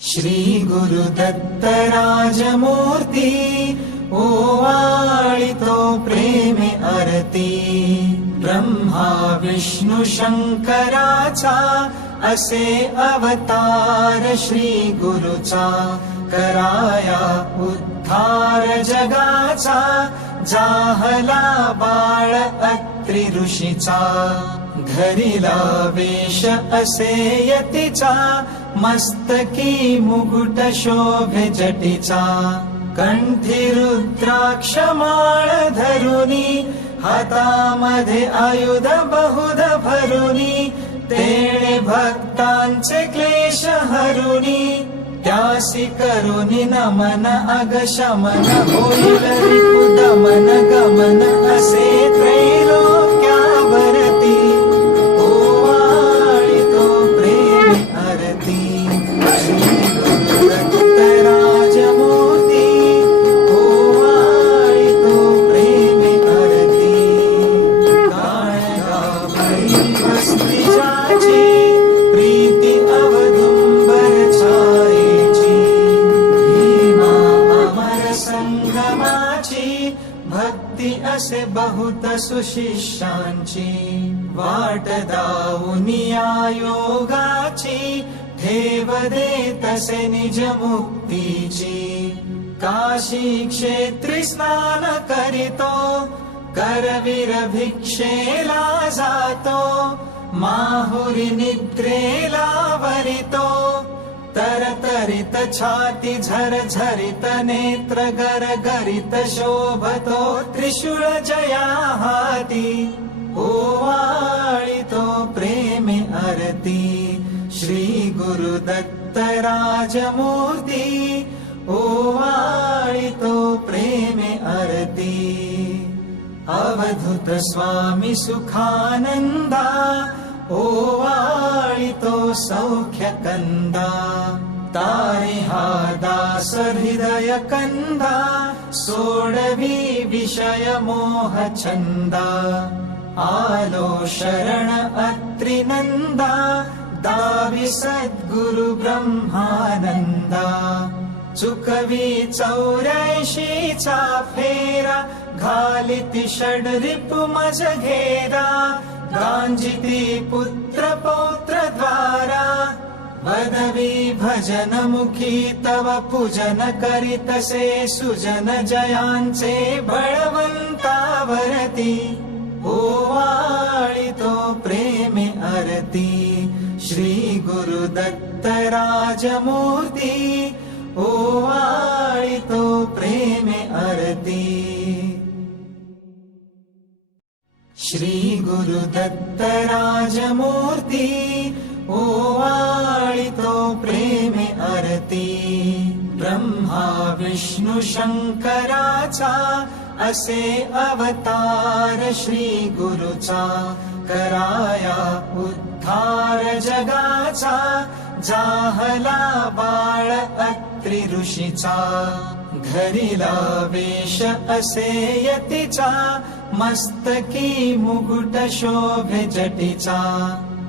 श्री गुरुदत्त राजमूर्ती ओवाळितो प्रेमे आरती ब्रह्मा विष्णु शंकराचा असे अवतार श्री गुरुचा कराया उद्धार जगाचा जाहला बाळ अत्रि ऋषीचा धरिला वेश असे यतीचा मस्तकी मुकुट शोभे जटीचा कंठी रुद्राक्ष माळ धरुनी हातामध्ये आयुध बहुध भरुनी तेणे भक्तांचे क्लेश हरुनी त्यासी करुनी नमन अगशमन होईल रिपुदमन गमन असे त्रैलोक्यावरती ओवाळितो प्रेमे आरती श्री गुरुदत्त राजमूर्ती ओवाळितो प्रेमे आरती काळगाभरी वस्ती ज्याची प्रीती अवदुंबर छायेची भीमा अमर संगमाची भक्ती असे बहुत सुशिष्यांची वाट दावुनिया योगाची ठेव देत असे निज मुक्तीची काशी क्षेत्री स्नान करीतो करवीर भिक्षेला जातो माहुरी निद्रेला वरितो तरतरित छाती झरझरित नेत्र गरगरित शोभतो त्रिशूळ जया हाती ओवाळितो प्रेमे आरती श्री गुरुदत्त राजमूर्ती ओवाळितो प्रेमे आरती अवधूत स्वामी सुखानंदा ओवाळितो सौख्य कंदा तारी हा दास हृदय कंदा सोडवी विषय मोह छंदा आलो शरण अत्रि नंदा दावी सद्गुरु ब्रह्मानंदा चुकवी 84चा फेरा घालिती षड रिपु मज घेरा गांजिती पुत्र पौत्र द्वारा वदवी भजन मुखी तव पूजन करीतसे सुजन जयांचे बळवंतावरती ओवाळितो प्रेमे आरती श्री गुरुदत्त राजमूर्ती ओवाळितो प्रेमे आरती श्री गुरुदत्त राजमूर्ती ओवाळितो प्रेमे आरती ब्रह्मा विष्णु शंकराचा असे अवतार श्री गुरुचा कराया उद्धार जगाचा जाहला बाळ अत्रि ऋषीचा धरिला वेश असे यतीचा मस्तकी मुकुट शोभे जटीचा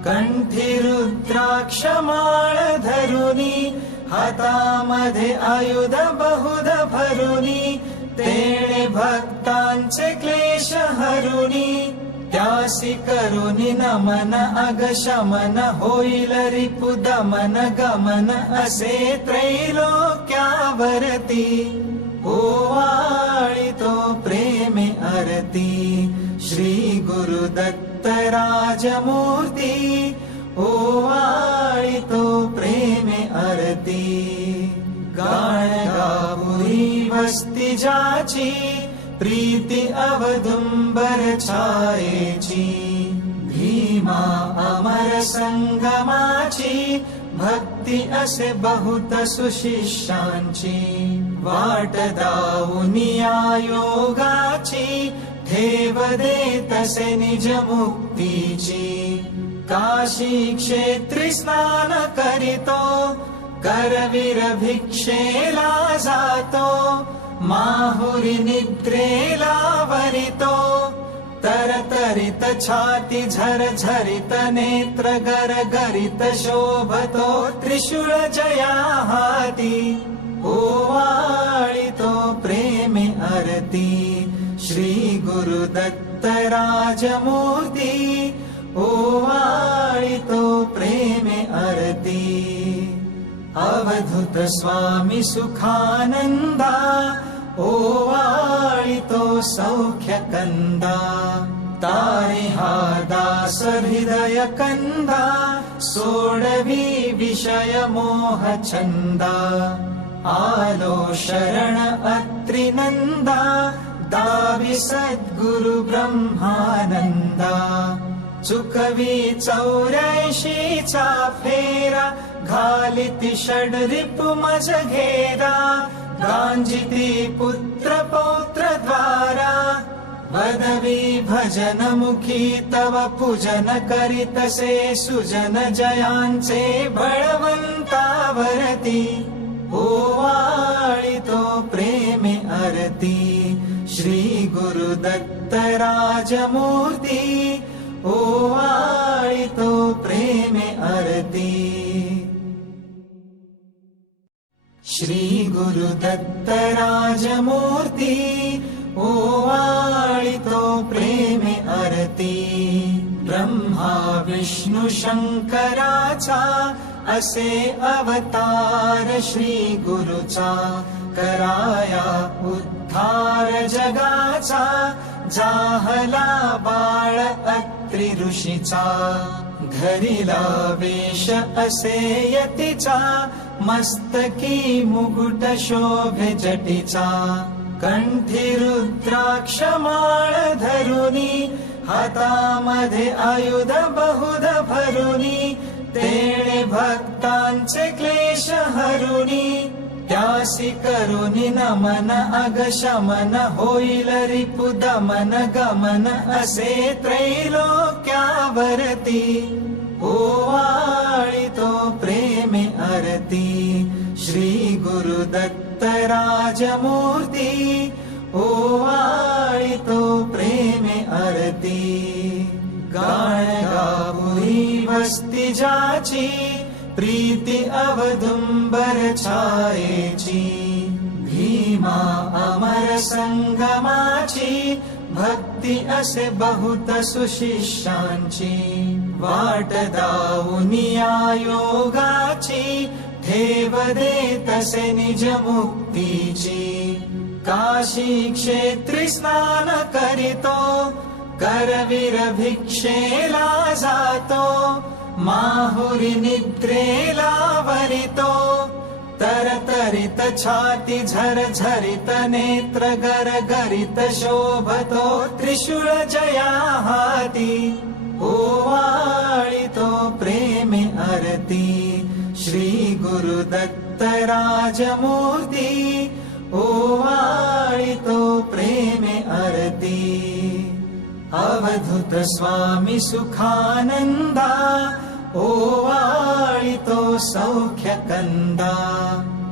कंठी रुद्राक्ष माळ धरुनी हातामध्ये आयुध बहुध भरुनी तेणे भक्तांचे क्लेश हरुनी त्यासी करुनी नमन अगशमन होईल रिपुदमन गमन असे त्रैलोक्यावरती ओवाळितो प्रेमे आरती श्री गुरुदत्त राजमूर्ती ओवाळितो प्रेमे आरती गाणगापुरी वस्ती ज्याची प्रीती अवदुंबर छायेची भीमा अमर संगमाची भक्ती असे बहुत सुशिष्यांची वाट दावुनिया योगाची ठेव देत असे निज मुक्तीची काशी क्षेत्री स्नान करीतो करवीर भिक्षेला जातो माहुरी निद्रेला वरितो तरतरित छाती झरझरित नेत्र गरगरित शोभतो त्रिशूळ जया हाती ओवाळितो प्रेमे आरती श्री गुरुदत्त राजमूर्ती ओवाळितो प्रेमे आरती अवधूत स्वामी सुखानंदा ओवाळितो सौख्य कंदा तारे हा दास हृदय कंदा सोडवी विषय मोह छंदा आलो शरण अत्रिनंदा दावी सद्गुरु ब्रह्मानंदा चुकवी 84चा फेरा घालिती षडरिपु मज घेरा गांजिती पुत्र पौत्र द्वारा वदवी भजन मुखी तव पूजन करीतसे सुजन जयांचे बळवंतावरती ओवाळितो प्रेमे आरती श्री गुरुदत्त राजमूर्ती ओवाळितो प्रेमे आरती श्री गुरुदत्त राजमूर्ती ओवाळितो प्रेमे आरती ब्रह्मा विष्णु शंकराचा असे अवतार श्री गुरुचा कराया उद्धार जगाचा जाहला बाळ अत्रि ऋषीचा घरीला वेश असे यतीचा मस्तकी मुकुट शोभे जटीचा कंठी रुद्राक्ष माळ धरुनी हातामध्ये आयुध बहुध भरुनी तेणे भक्तांचे क्लेश हरुनी त्यासी करुनी नमन अगशमन होईल रिपु दमन गमन असे त्रैलोक्यावरती ओवाळितो प्रेमे आरती श्री गुरुदत्त राजमूर्ती ओवाळितो प्रेमे आरती गाणगापुरी वस्ती जाची प्रीती अवदुंबर छायेची भीमा अमर संगमाची भक्ती असे बहुत सुशिष्यांची वाट दावुनिया योगाची ठेव देतसे निज मुक्तीची काशी क्षेत्री स्नान करीतो करवीर भिक्षेला जातो माहुरी निद्रेला वरितो तरतरित छाती झरझरित नेत्र गरगरित शोभतो त्रिशूळ जया हाती ओवाळितो प्रेमे आरती श्री गुरुदत्त राजमूर्ती ओवाळितो प्रेमे आरती अवधूत स्वामी सुखानंदा ओवाळितो सौख्य कंदा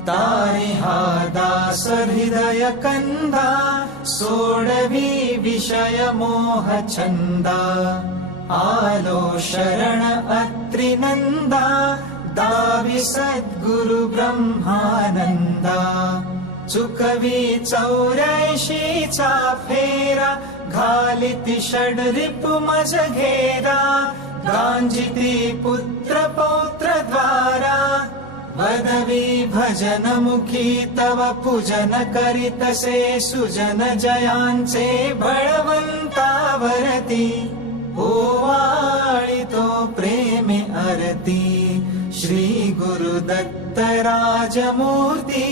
तारे हा दास हृदय कंदा सोडवी विषय मोह छंदा आलो शरण अत्रिनंदा दावी सद्गुरु ब्रह्मानंदा चुकवी 84चा फेरा घालिती षडरिपु मज घेरा गांजिती पुत्र पौत्र द्वारा वदवी भजन मुखी तव पूजन करीतसे सुजन जयांचे बळवंतावरती ओवाळितो प्रेमे आरती श्री गुरुदत्त राजमूर्ती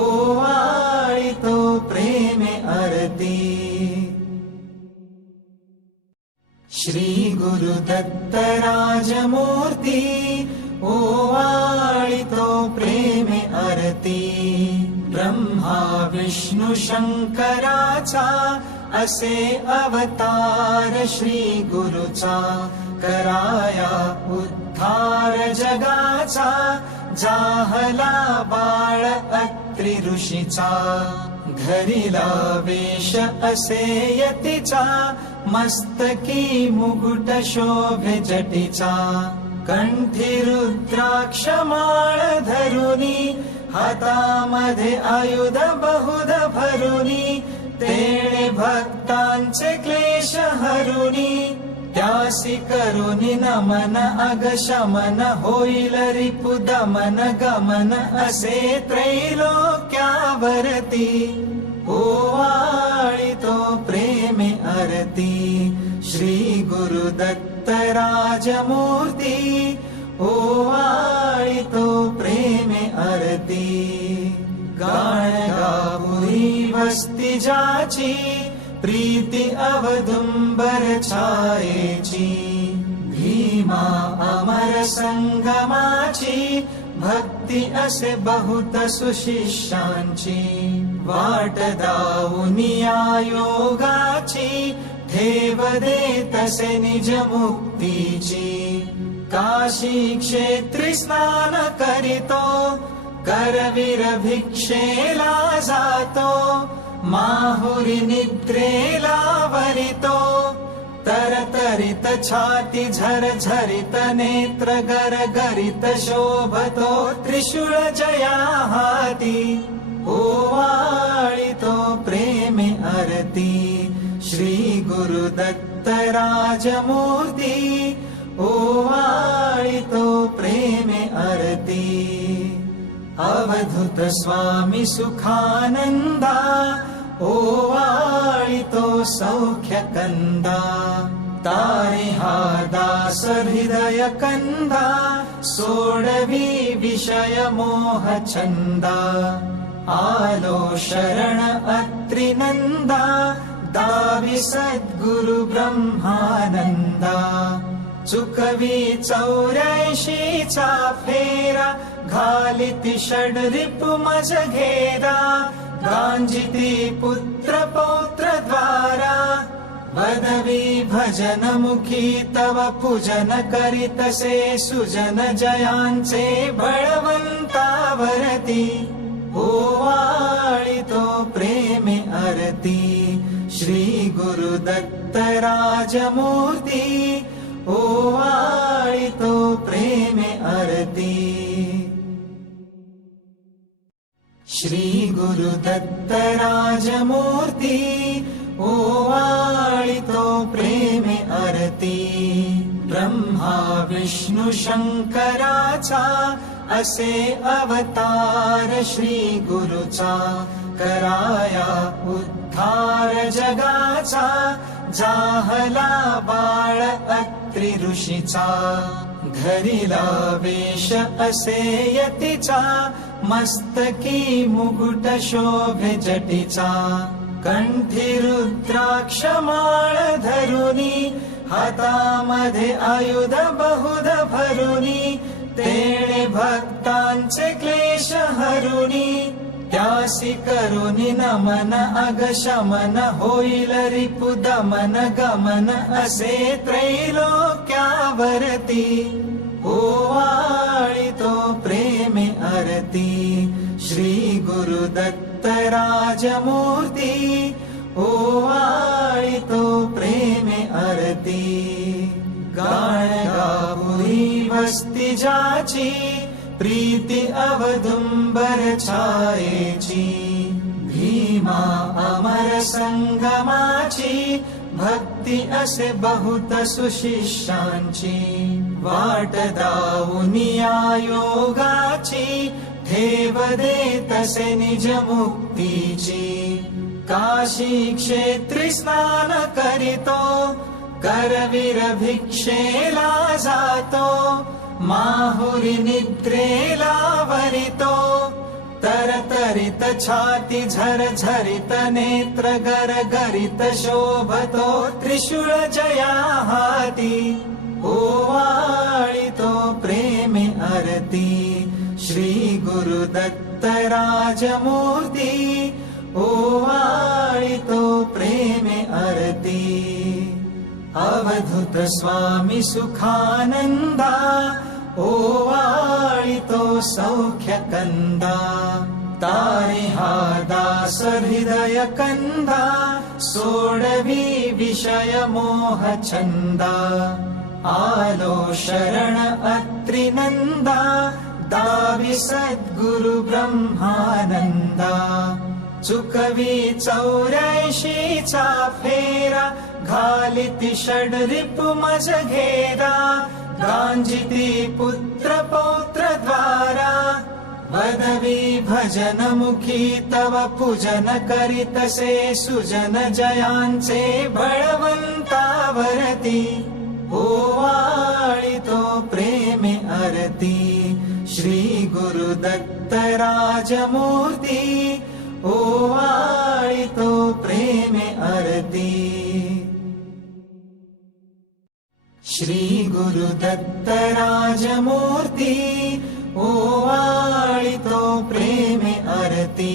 ओवाळितो प्रेमे आरती श्री गुरुदत्त राजमूर्ती ओवाळितो प्रेमे आरती ब्रह्मा विष्णु शंकराचा असे अवतार श्री गुरुचा कराया उद्धार जगाचा जाहला बाळ अत्रि ऋषीचा घरीला वेश असे यतीचा मस्तकी मुकुट शोभे जटीचा कंठी रुद्राक्ष माळ धरुनी हातामध्ये आयुध बहुध भरुनी तेणे भक्तांचे क्लेश हरुनी त्यासी करुनी नमन अगशमन होईल रिपुदमन गमन असे त्रैलोक्यावरती ओवाळितो प्रेमे आरती श्री गुरुदत्त राजमूर्ती ओवाळितो प्रेमे आरती गाणगापुरी वस्ती जाची प्रीती अवदुंबर छायेची भीमा अमर संगमाची भक्ती असे बहुत सुशिष्यांची वाट दावुनिया योगाची ठेव देत असे निज मुक्तीची काशी क्षेत्री स्नान करीतो करवीर भिक्षेला जातो माहुरी निद्रेला वरितो तरतरित छाती झरझरित नेत्र गरगरित शोभतो त्रिशूळ जया हाती ओवाळितो प्रेमे आरती श्री गुरुदत्त राजमूर्ती ओवाळितो प्रेमे आरती अवधूत स्वामी सुखानंदा ओवाळितो सौख्य कंदा तारे हा दास हृदय कंदा सोडवी विषय मोह छंदा आलो शरण अत्रि नंदा दावी सद्गुरु ब्रह्मानंदा चुकवी 84चा फेरा घालिती षडरिपु मज घेरा गांजिती पुत्र पौत्र द्वारा वदवी भजन मुखी तव पूजन करीतसे सुजन जयांचे बळवंतावरती ओवाळितो प्रेमे आरती श्री गुरुदत्त राजमूर्ती ओवाळितो प्रेमे आरती श्री गुरुदत्त राजमूर्ती ओवाळितो प्रेमे आरती ब्रह्मा विष्णु शंकराचा असे अवतार श्री गुरुचा कराया उद्धार जगाचा जाहला बाळ अत्रि ऋषीचा घरीला वेश असे यतीचा मस्तकी मुकुट शोभे जटीचा कंठी रुद्राक्ष माळ धरुनी हातामध्ये आयुध बहुध भरुनी तेणे भक्तांचे क्लेश हरुनी त्यासी करुनी नमन अगशमन होईल रिपुदमन गमन असे त्रैलोक्यावरती ओवाळितो प्रेमे आरती श्री गुरुदत्त राजमूर्ती ओवाळितो प्रेमे आरती गाणगापुरी वस्ती जाची प्रीती अवदुंबर छायेची भीमा अमर संगमाची भक्ती असे बहुत सुशिष्यांची वाट दावुनिया योगाची ठेव देत असे निज मुक्तीची काशी क्षेत्री स्नान करीतो करवीर भिक्षेला जातो माहुरी निद्रेला वरितो तरतरित छाती झरझरित नेत्र गरगरित शोभतो त्रिशूळ जया हाती ओवाळितो प्रेमे आरती श्री गुरुदत्त राजमूर्ती ओवाळितो प्रेमे आरती अवधूत स्वामी सुखानंदा ओवाळितो सौख्य कंदा तारी हा दास हृदय कंदा सोडवी विषय मोह छंदा आलो शरण अत्रिनंदा दावी सद्गुरु ब्रह्मानंदा चुकवी 84चा फेरा घालिती षडरिपु मज घेरा गांजिती पुत्र पौत्र द्वारा वदवी भजन मुखी तव पूजन करीतसे सुजन जयांचे बळवंतावरती ओवाळितो प्रेमे आरती श्री गुरु दत्त राजमूर्ती ओवाळितो प्रेमे आरती श्री गुरु दत्त राजमूर्ती ओवाळितो प्रेमे आरती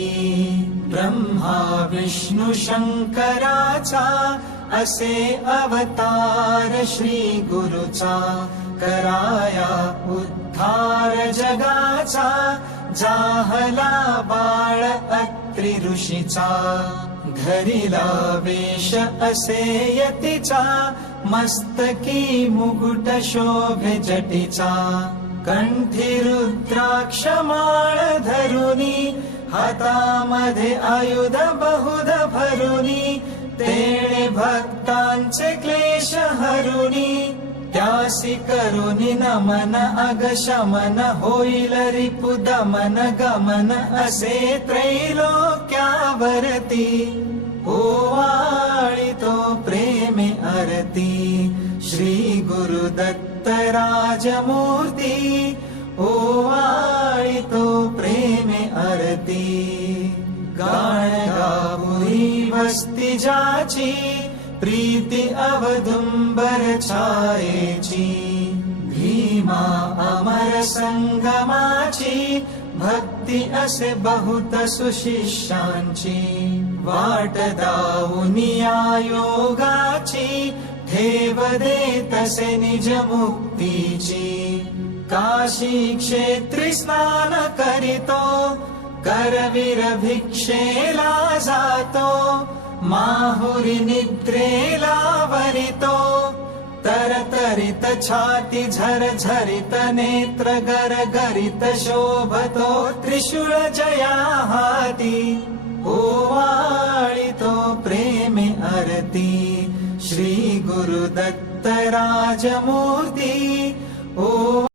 ब्रह्मा विष्णु शंकराचा असे अवतार श्री गुरुचा कराया उद्धार जगाचा जाहला बाळ अत्रि ऋषीचा घरीला वेश असे यतीचा मस्तकी मुकुट शोभे जटीचा कंठी रुद्राक्ष माळ धरुनी हातामध्ये आयुध बहुध भरुनी तेणे भक्तांचे क्लेश हरुनी त्यासी करुनी नमन अगशमन होईल रिपु दमन गमन असे त्रैलोक्यावरती ओवाळितो प्रेमे आरती श्री गुरु दत्त राजमूर्ती ओवाळितो प्रेमे आरती गाणगापुरी वस्ती जाची प्रीती अवदुंबर छायेची भीमा अमर संगमाची भक्ती असे बहुत सुशिष्यांची वाट दावुनिया योगाची ठेव देतसे निज मुक्तीची काशी क्षेत्री स्नान करीतो करवीर भिक्षेला जातो माहुरी निद्रेला वरितो तरतरित छाती झरझरित नेत्र गरगरित शोभतो त्रिशूळ जया हाती ओवाळितो प्रेमे आरती श्री गुरु दत्त राजमूर्ती ओ